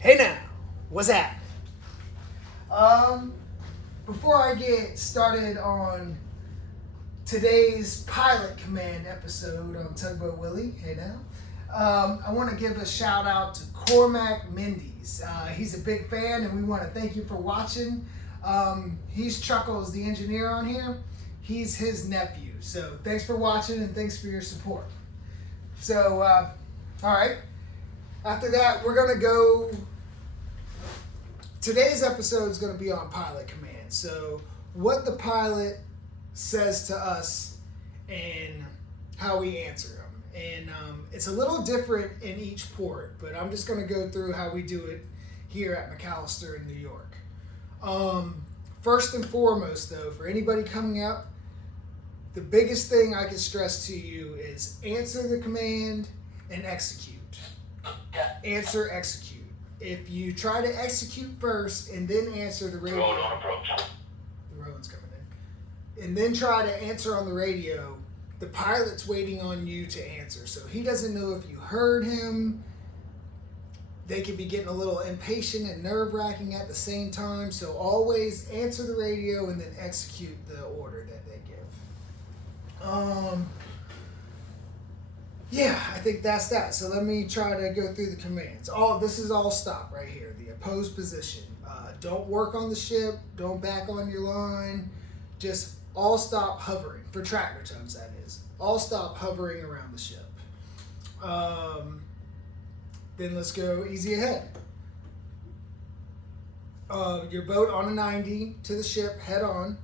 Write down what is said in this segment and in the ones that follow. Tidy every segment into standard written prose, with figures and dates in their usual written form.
Hey now, what's that? Before I get started on today's pilot command episode on Tugboat Willie, hey now, I want to give a shout out to Cormac Mendes. He's a big fan, and we want to thank you for watching. He's Chuckles, the engineer on here. He's his nephew. So thanks for watching and thanks for your support. So, all right. After that, we're going to go. Today's episode is going to be on pilot command. So, what the pilot says to us and how we answer them. And it's a little different in each port, but I'm just going to go through how we do it here at McAllister in New York. First and foremost, though, for anybody coming up, the biggest thing I can stress to you is answer the command and execute. Answer, execute. If you try to execute first and then answer the radio, Road on approach. the road's coming in, and then try to answer on the radio, the pilot's waiting on you to answer. So he doesn't know if you heard him. They could be getting a little impatient and nerve-wracking at the same time. So always answer the radio and then execute the order that they give. Yeah, I think that's that. So let me try to go through the commands. This is all stop right here. The opposed position. Don't work on the ship. Don't back on your line. Just all stop hovering. For tractor tons, that is. All stop hovering around the ship. Then let's go easy ahead. Your boat on a 90 to the ship, head on,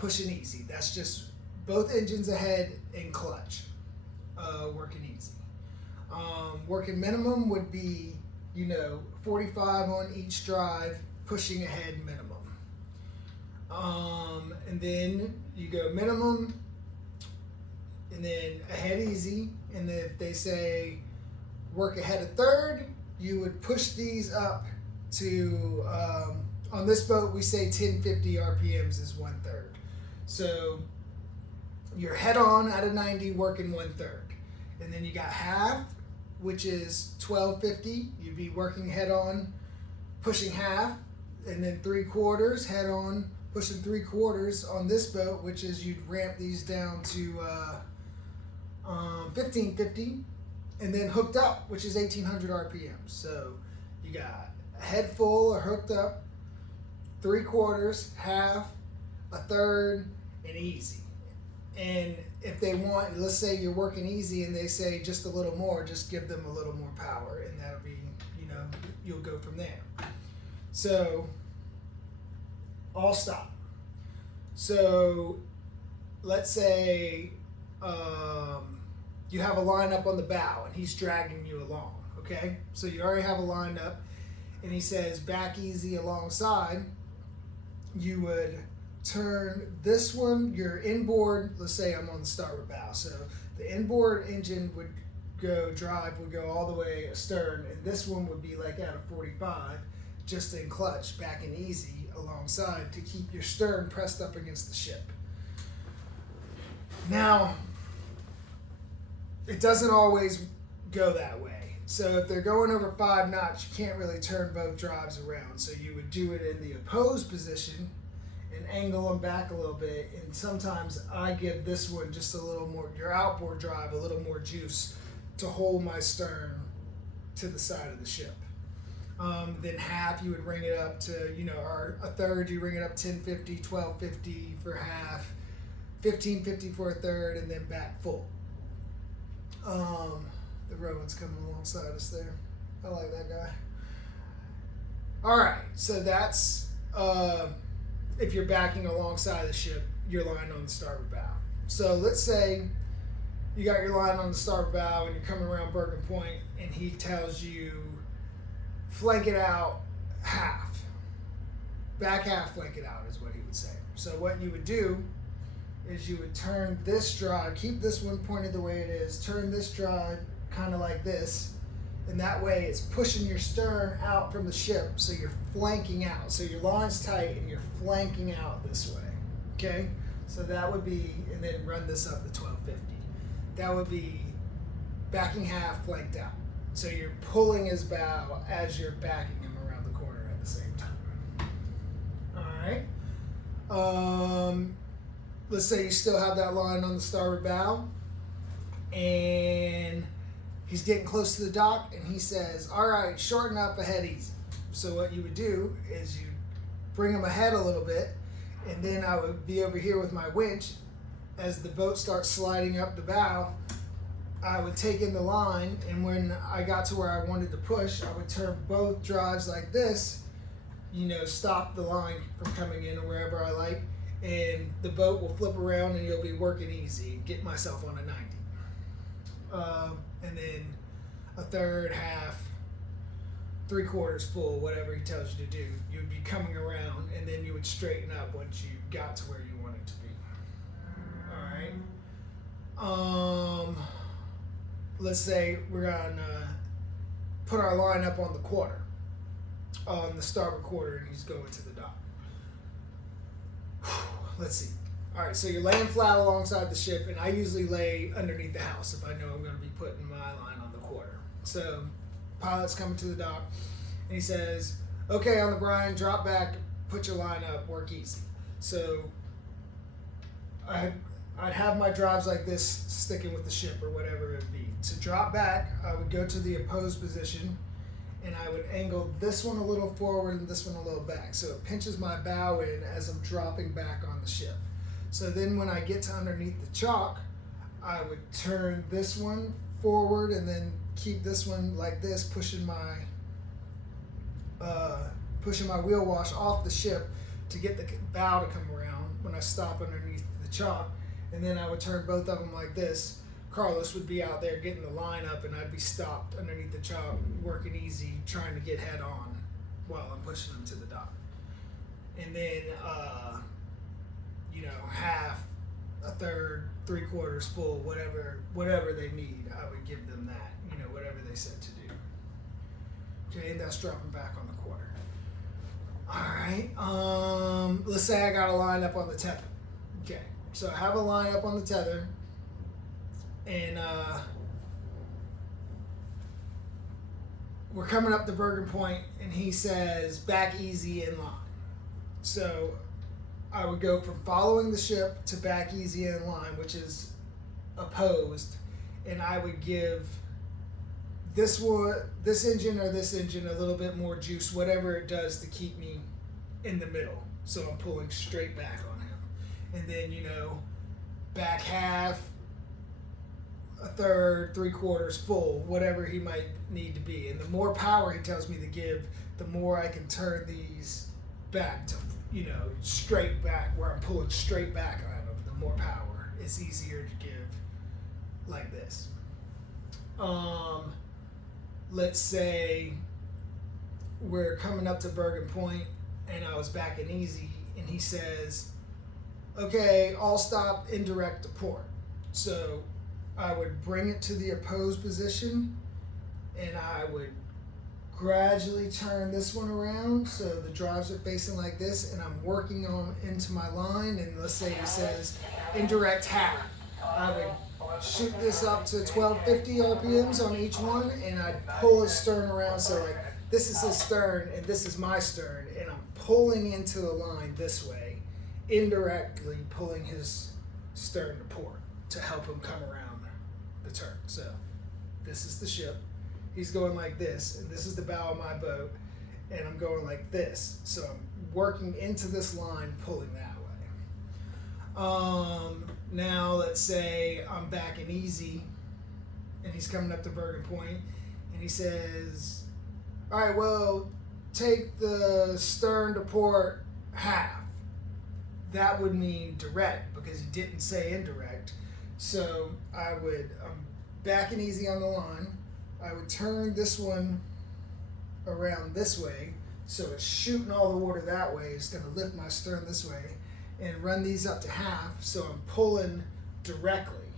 pushing easy. That's just both engines ahead and clutch. Working easy. Working minimum would be, 45 on each drive, pushing ahead minimum. And then you go minimum, and then ahead easy. And then if they say work ahead a third, you would push these up to, on this boat we say 1050 RPMs is 1/3. So you're head on at a 90 working 1/3. And then you got half, which is 1250. You'd be working head on, pushing half, and then 3/4 head on, pushing 3/4 on this boat, which is you'd ramp these down to 1550, and then hooked up, which is 1800 RPM. So you got a head full or hooked up, 3/4, half, a third, and easy. And if they want, let's say you're working easy and they say just a little more, just give them a little more power, and that'll be, you'll go from there. So, all stop. So, let's say you have a line up on the bow and he's dragging you along, okay? So you already have a line up, and he says back easy alongside. You would turn this one, your inboard, let's say I'm on the starboard bow. So the inboard engine would go all the way astern, and this one would be like at a 45, just in clutch, back and easy alongside to keep your stern pressed up against the ship. Now, it doesn't always go that way. So if they're going over 5 knots, you can't really turn both drives around. So you would do it in the opposed position and angle them back a little bit, and sometimes I give this one just a little more, your outboard drive, a little more juice to hold my stern to the side of the ship. Then half, you would ring it up to, or a third, you ring it up 1050, 1250 for half, 1550 for a third, and then back full. The Rowan's coming alongside us there. I like that guy. All right, so that's if you're backing alongside the ship, your line on the starboard bow. So let's say you got your line on the starboard bow and you're coming around Bergen Point, and he tells you flank it out half. Back half, flank it out is what he would say. So what you would do is you would turn this drive, keep this one pointed the way it is, turn this drive kind of like this, and that way it's pushing your stern out from the ship, so you're flanking out. So your line's tight and you're flanking out this way, okay? So that would be, and then run this up to 1250. That would be backing half, flanked out. So you're pulling his bow as you're backing him around the corner at the same time. All right. Let's say you still have that line on the starboard bow, and he's getting close to the dock, and he says, all right, shorten up ahead easy. So what you would do is you bring him ahead a little bit, and then I would be over here with my winch. As the boat starts sliding up the bow, I would take in the line, and when I got to where I wanted to push, I would turn both drives like this, stop the line from coming in or wherever I like, and the boat will flip around and you'll be working easy. Get myself on a 90. And then a third, half, 3/4 full, whatever he tells you to do. You would be coming around, and then you would straighten up once you got to where you wanted to be. All right. Let's say we're gonna put our line up on the quarter, on the starboard quarter, and he's going to the dock. Let's see. All right, so you're laying flat alongside the ship, and I usually lay underneath the house if I know I'm going to be putting my line on the quarter. So pilot's coming to the dock, and he says, okay, on the brine, drop back, put your line up, work easy. So I'd have my drives like this, sticking with the ship or whatever it would be. To drop back, I would go to the opposed position, and I would angle this one a little forward and this one a little back. So it pinches my bow in as I'm dropping back on the ship. So then when I get to underneath the chalk, I would turn this one forward and then keep this one like this, pushing my wheel wash off the ship to get the bow to come around when I stop underneath the chalk. And then I would turn both of them like this. Carlos would be out there getting the line up, and I'd be stopped underneath the chalk, working easy, trying to get head on while I'm pushing them to the dock. And then, half, a third, 3/4 full, whatever they need, I would give them that, whatever they said to do. Okay, and that's dropping back on the quarter. All right, let's say I got a line up on the tether. Okay, so I have a line up on the tether, and we're coming up to Bergen Point, and he says, back easy in line. So I would go from following the ship to back easy in line, which is opposed, and I would give this engine or this engine a little bit more juice, whatever it does to keep me in the middle. So I'm pulling straight back on him. And then, back half, a third, 3/4 full, whatever he might need to be. And the more power he tells me to give, the more I can turn these back to, straight back, where I'm pulling straight back on him. The more power, it's easier to give like this. Let's say we're coming up to Bergen Point, and I was backing easy, and he says, okay, all stop, indirect to port. So I would bring it to the opposed position, and I would gradually turn this one around so the drives are facing like this, and I'm working on into my line. And let's say he says indirect half, I would shoot this up to 1250 RPMs on each one, and I'd pull his stern around. So like this is his stern and this is my stern, and I'm pulling into the line this way, indirectly pulling his stern to port to help him come around the turn. So this is the ship. He's going like this, and this is the bow of my boat, and I'm going like this. So I'm working into this line, pulling that way. Now let's say I'm backing easy, and he's coming up to Bergen Point, and he says, all right, well, take the stern to port half. That would mean direct, because he didn't say indirect. So I'm backing easy on the line. I would turn this one around this way, so it's shooting all the water that way. It's going to lift my stern this way, and run these up to half, so I'm pulling directly.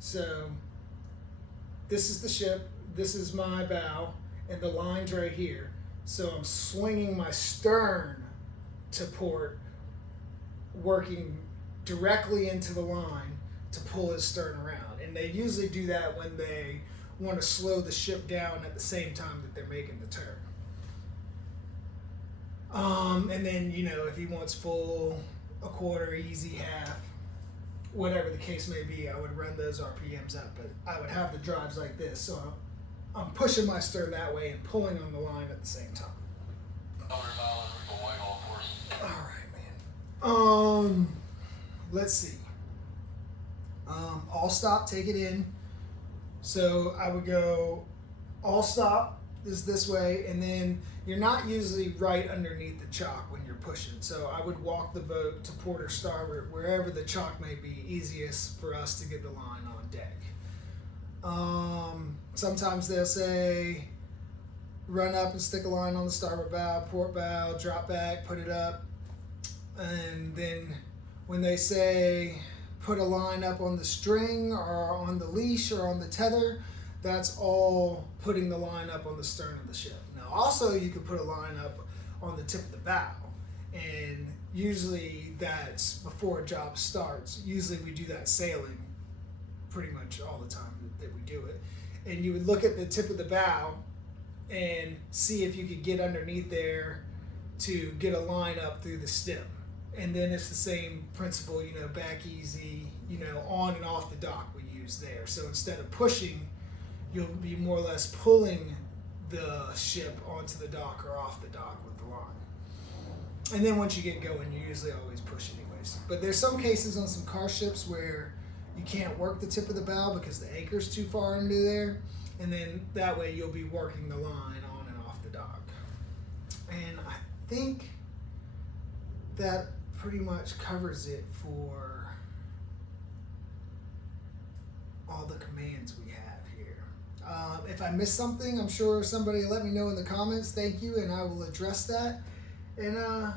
So this is the ship, this is my bow, and the line's right here. So I'm swinging my stern to port, working directly into the line to pull his stern around. And they usually do that when they want to slow the ship down at the same time that they're making the turn. And then, you know, if he wants full, a quarter, easy, half, whatever the case may be, I would run those RPMs up. But I would have the drives like this, so I'm pushing my stern that way and pulling on the line at the same time. All right, man. Let's see. All stop, take it in. So I would go all stop is this way, and then you're not usually right underneath the chock when you're pushing. So I would walk the boat to port or starboard, wherever the chock may be easiest for us to get the line on deck. Sometimes they'll say run up and stick a line on the starboard bow, port bow, drop back, put it up. And then when they say put a line up on the string or on the leash or on the tether, that's all putting the line up on the stern of the ship. Now also you could put a line up on the tip of the bow, and usually that's before a job starts. Usually we do that sailing pretty much all the time that we do it. And you would look at the tip of the bow and see if you could get underneath there to get a line up through the stem. And then it's the same principle, you know, back easy, you know, on and off the dock we use there. So instead of pushing, you'll be more or less pulling the ship onto the dock or off the dock with the line. And then once you get going, you usually always push anyways. But there's some cases on some car ships where you can't work the tip of the bow because the anchor's too far into there. And then that way you'll be working the line on and off the dock. And I think that pretty much covers it for all the commands we have here. If I missed something, I'm sure somebody will let me know in the comments. Thank you, and I will address that. And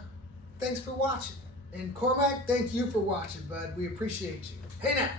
thanks for watching. And Cormac, thank you for watching, bud. We appreciate you. Hey now.